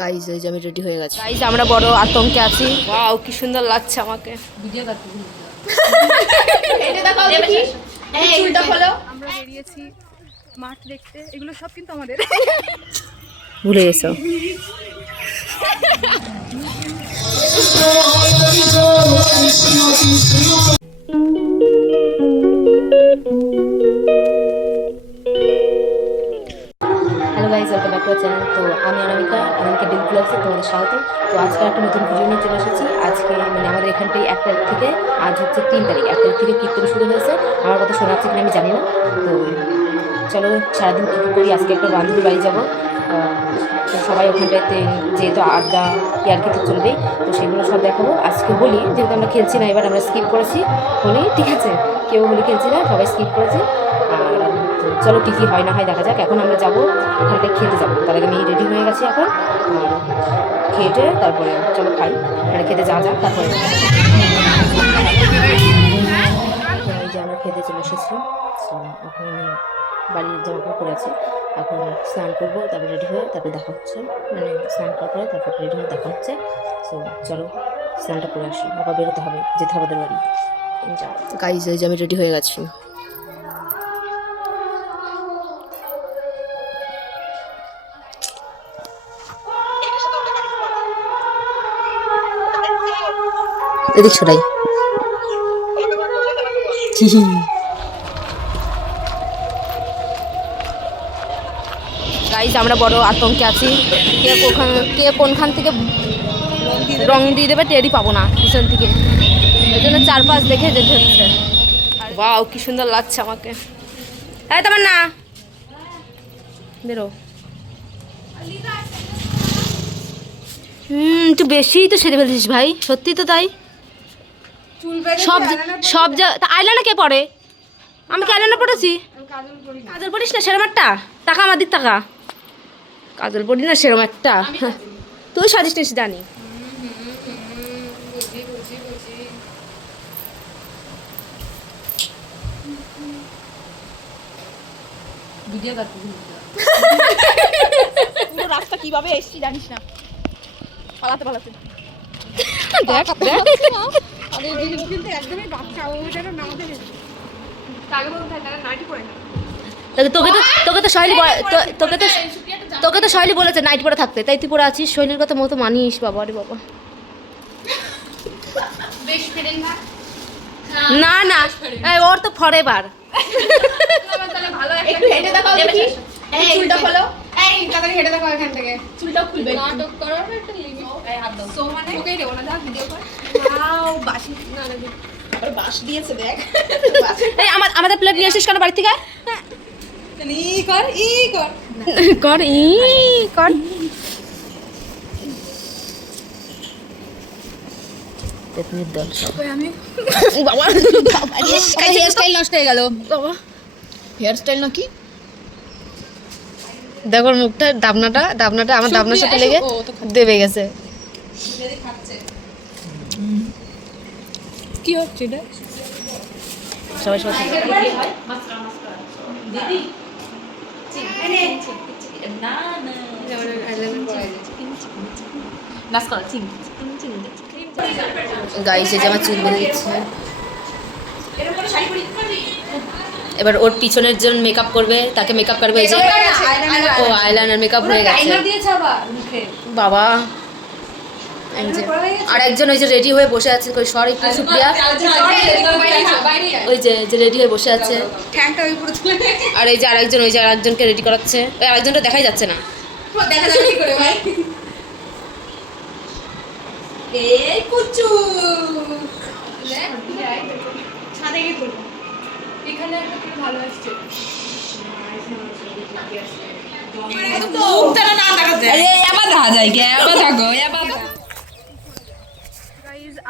Guys এই যে আমি রেডি হয়ে গেছি। গাইজ আমরা বড় আতঙ্কে আছি। ওয়াও কি সুন্দর লাগছে আমাকে। ভিডিও করতে এটা দেখাও দেখি। এই চুলটা খোলো। আমরা বেরিয়েছি মাঠ দেখতে, এগুলো সব কিন্তু আমাদের। ভুলে গেছো। Hello guys, welcome back to our channel. তো আমি অনামিকা ডেলি ব্লগসে তোমাদের স্বাগত। তো আজকে একটা নতুন ভিডিও নিয়ে চলে এসেছি। আজকে মানে আমাদের এখানটাই 1 তারিখ থেকে, আজ হচ্ছে 3 তারিখ, 1 তারিখ থেকে কীর্তন শুরু হয়েছে। আমার কথা শোনা হচ্ছে কিনা আমি জানি না। তো চলো সারাদিন কী কী করি। আজকে একটা বান্ধবীর বাড়ি যাবো। তো সবাই ওখানটাতে যেহেতু আড্ডা ইয়ার্কি তো চলবেই, তো সেগুলো সব দেখাবো। আজকে হোলি যেহেতু আমরা খেলছি না, এবার আমরা স্কিপ করেছি হোলি, ঠিক আছে? কেউ হোলি খেলছি না, সবাই স্কিপ করেছে। আর চলো কী কী হয় না হয় দেখা যাক। এখন আমরা যাবো ওখানটায় খেতে যাবো, তার আগে আমি রেডি হয়ে গেছি এখন। আর খেটে তারপরে চলো খাই, মানে খেতে যাওয়া যাক। তারপরে এই যে আমরা খেতে চলে এসেছি। এখন আমি বাড়ির জামা করে আছি, এখন স্নান করবো, তারপরে রেডি হয়ে তারপরে দেখা হচ্ছে। মানে স্নান করার পরে তারপরে রেডি হয়ে দেখা হচ্ছে। সো চলো স্নানটা করে আসি, আবার বেরোতে হবে, যেতে হবে ওদের বাড়ি। গাইজ এই যে আমি রেডি হয়ে গেছি। এদিক ছড়াই। গাইজ আমরা বড় আতঙ্কে আছি। কে কোনখান থেকে রং দিয়ে দেবে টেরই পাবো না পিছন থেকে, ওই জন্য চারপাশ দেখে যেতে হচ্ছে। ওয়াও কি সুন্দর লাগছে আমাকে। হ্যাঁ তোমার না বেরো। একটু বেশিই তো সেরে ফেলছিস ভাই, সত্যি তো তাই। সব সব আইলানা কে পড়ে? আমি কি আইলানা পড়েছি? কাজল পড়িস না সেরম একটা? টাকা আমার দিক টাকা। কাজল পড়ি না সেরম একটা। তুই সাজিস নিস জানি। ভিডিও করতে পুরো রাস্তা কিভাবে এসছি জানিস না, পালাতে পালাতে। দেখ দেখ আরে জিনিস কিন্তু একদমই বাচ্চা, ও যেন না দেখে তাকে বলতে থাকে নাইটি পরে না। তোকে তো শৈলী তোকে তো শৈলী বলেছে নাইট পরে থাকতে, তাই তুই পরে আছিস। শৈলীর কথা মতো মানিস। বাবা রে বাবা। না না ওর তো ফরএভার। ভালো একটু হেঁটে দেখাও দেখি। এই চুলটা খোলো। এই তাড়াতাড়ি হেঁটে দেখাও এখান থেকে। চুলটা খুলবে। নাটক করার একটা লিমিট। এই হাত দাও। সো মানে ওকেই দেব না, যা ভিডিও কর। ওয়াও বাসি না না আরে বাস দিয়েছে দেখ। এই আমাদের প্লেট নিয়ে আসিস কেন বাড়ি থেকে? ই কর কর ই কর। তেতনির দল সব। আমি বাবা হেয়ার স্টাইল নষ্ট হয়ে গেল বাবা। হেয়ার স্টাইল নাকি? দেখো মুখটা, দাবনাটা আমার দাবনার সাথে লেগে দেবে গেছে। কি হচ্ছে এটা? সবাই সবাই গাইছে যে আমার চুল বেঁধে দিচ্ছে। এবার ওর পিছনের জন্য মেকআপ করবে, তাকে মেকআপ করবে। এই যে ও আইলাইনার মেকআপ হয়ে গেছে বাবা। আর একজন ওই যে রেডি হয়ে বসে আছে, কই সর একটু সুপ্রিয়া। ওই যে রেডি হয়ে বসে আছে। আর এই যে আরেকজন, ওই যে আরেকজনকে রেডি করাচ্ছে। ওই আরেকজনটা দেখাই যাচ্ছে না। এই কুচু এখানে একটা ভালো আসছে।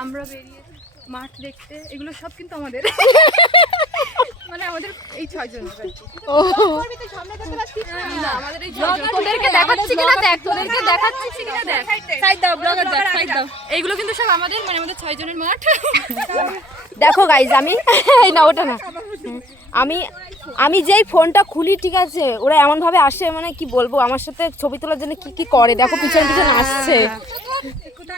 আমরা বেরিয়ে মাঠ দেখতে, এগুলো সব কিন্তু আমাদের। মানে আমাদের এই 6 জন ও তোদেরকে দেখাচ্ছি কিনা দেখ, তোদেরকে দেখাচ্ছি কিনা দেখ। সাইড দাও ব্লগার, দেখ সাইড দাও। এইগুলো কিন্তু সব আমাদের, মানে আমাদের 6 জনের মাঠ। দেখো গাইজ, আমি না ওটা না, আমি যেই ফোনটা খুলি, ঠিক আছে, ওরা এমন ভাবে আসে, মানে কি বলবো, আমার সাথে ছবি তোলার জন্য কি কি করে, দেখো পিছন পিছন আসছে।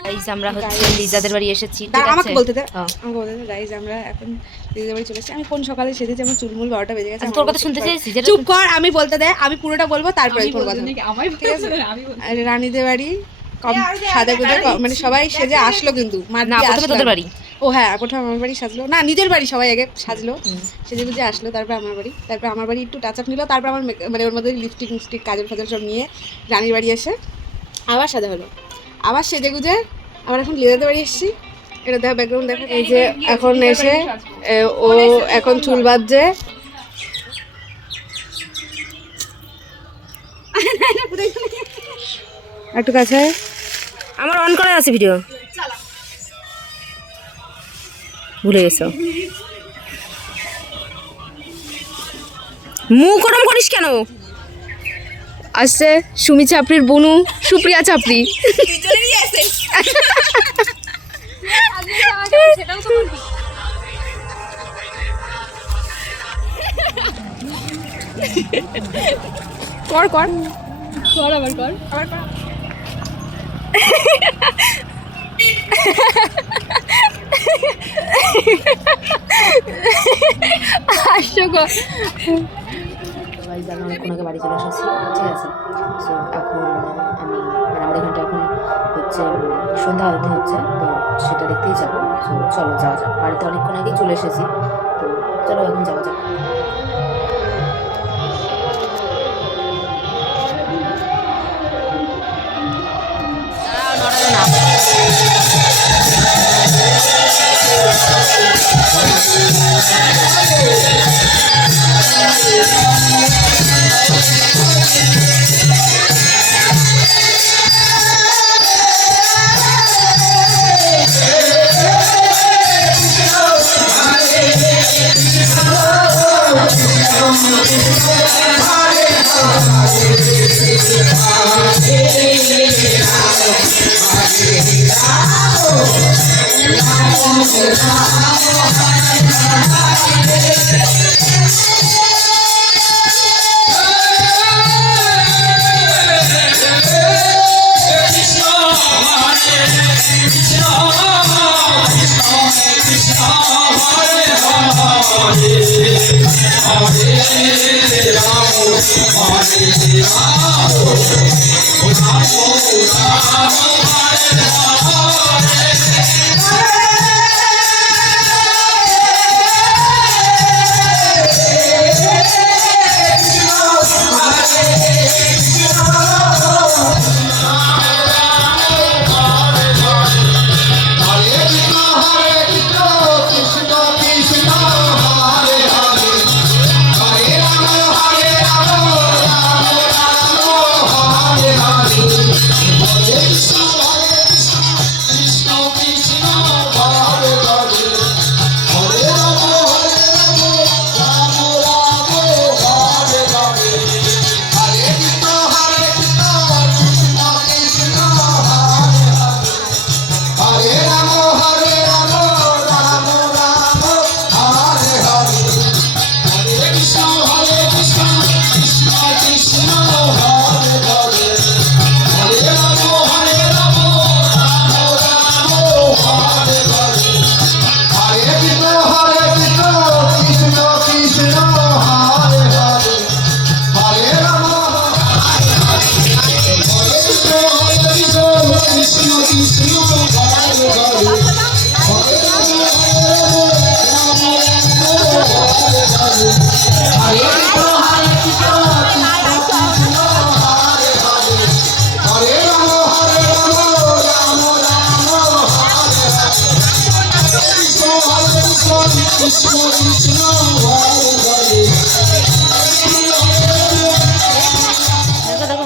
গাইজ আমরা হচ্ছে লিজাদের বাড়ি এসেছি, ঠিক আছে। আমাকে বলতে দে, আমাকে বলতে দে। গাইজ আমরা এখন লিজাদের বাড়ি চলে এসেছি। আমি কোন সকালে সেজেছি, আমার চুলমুল 12টা বেজে গেছে। তোর কথা শুনতে চাইছি, চুপ কর, আমি বলতে দে, আমি পুরোটা বলবো তারপরে তোর কথা। ঠিক আছে, আর রানীদের বাড়ি সাদা গুজে, মানে সবাই সেজে আসলো, কিন্তু না প্রথমে তোদের বাড়ি। ও হ্যাঁ, প্রথমে আমার বাড়ি সাজলো, না নিজের বাড়ি সবাই আগে সাজলো, সেজে গুজে আসলো, তারপর আমার বাড়ি একটু টাচ আপ নিল, তারপর আমার মানে ওর মধ্যে লিপস্টিক মিস্টিক কাজল ফাজল সব নিয়ে রানীর বাড়ি এসে আবার সাজা হলো, আবার সেজে গুজে আবার এখন লিজাদের বাড়ি এসেছি। এটা দেখো ব্যাকগ্রাউন্ড দেখো, এই যে এখন এসে ও এখন চুল বাঁধছে। একটু কাছে আমার অন করা আছে ভিডিও, ভুলে গেছো। মুখ গরম করিস কেন? আসছে সুমি চাপড়ির বনু সুপ্রিয়া চাপড়ি। কর কর কর, আবার কর, আবার কর। হাস্যকর। অনেকক্ষণ বাড়ি চলে এসেছি, ঠিক আছে। সো এখন আমি, মানে আমাদের এখানটা এখন হচ্ছে সন্ধ্যা আরতি হচ্ছে, তো সেটা দেখতেই যাবো। সো চলো যাওয়া যাক, বাড়িতে অনেকক্ষণ আগেই চলে এসেছি, তো চলো এখন যাওয়া যাক।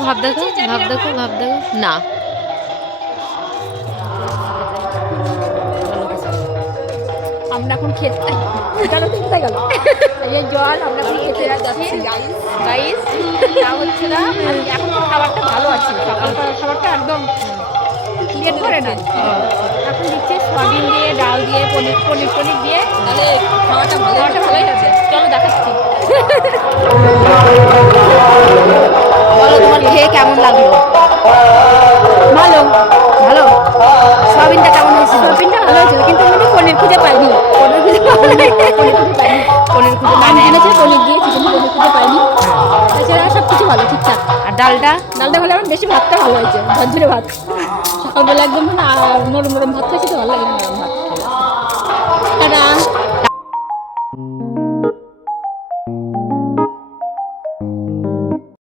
ভাব দেখো, ভাব দেখো, ভাব দেখো না। আমরা এখন খেতে কোথায় গেল এই জল আমরা এখন খেতে যাচ্ছি গাইস তা হচ্ছে না এখন তো খাবারটা ভালো আছে সকালকার খাবারটা একদম পেট ভরে না এখন দিচ্ছে সয়াবিন দিয়ে ডাল দিয়ে পনির পনির টনির দিয়ে তাহলে খাওয়াটা ভালোই আছে চলো দেখাচ্ছি বলো তোমার খেয়ে কেমন লাগলো? ভালো ভালো। সয়াবিনটা কেমন হয়েছিল? সয়াবিনটা ভালো হয়েছিল কিন্তু আমি পনির খুঁজে পাইনি পনির খুঁজে পাইনি পনির খুঁজে নাম পায় না। কিনেছে পনির দিয়েছি কিন্তু পনির খুঁজে পাইনি তাছাড়া সব কিছু ভালো ঠিকঠাক আর ডালটা? ডালটা ভালো আমার বেশি ভাতটা ভালো হয়েছে ঝরঝরে ভাত সকালবেলা একদম মানে নরম নরম ভাত খাইছি তো ভালো লাগে না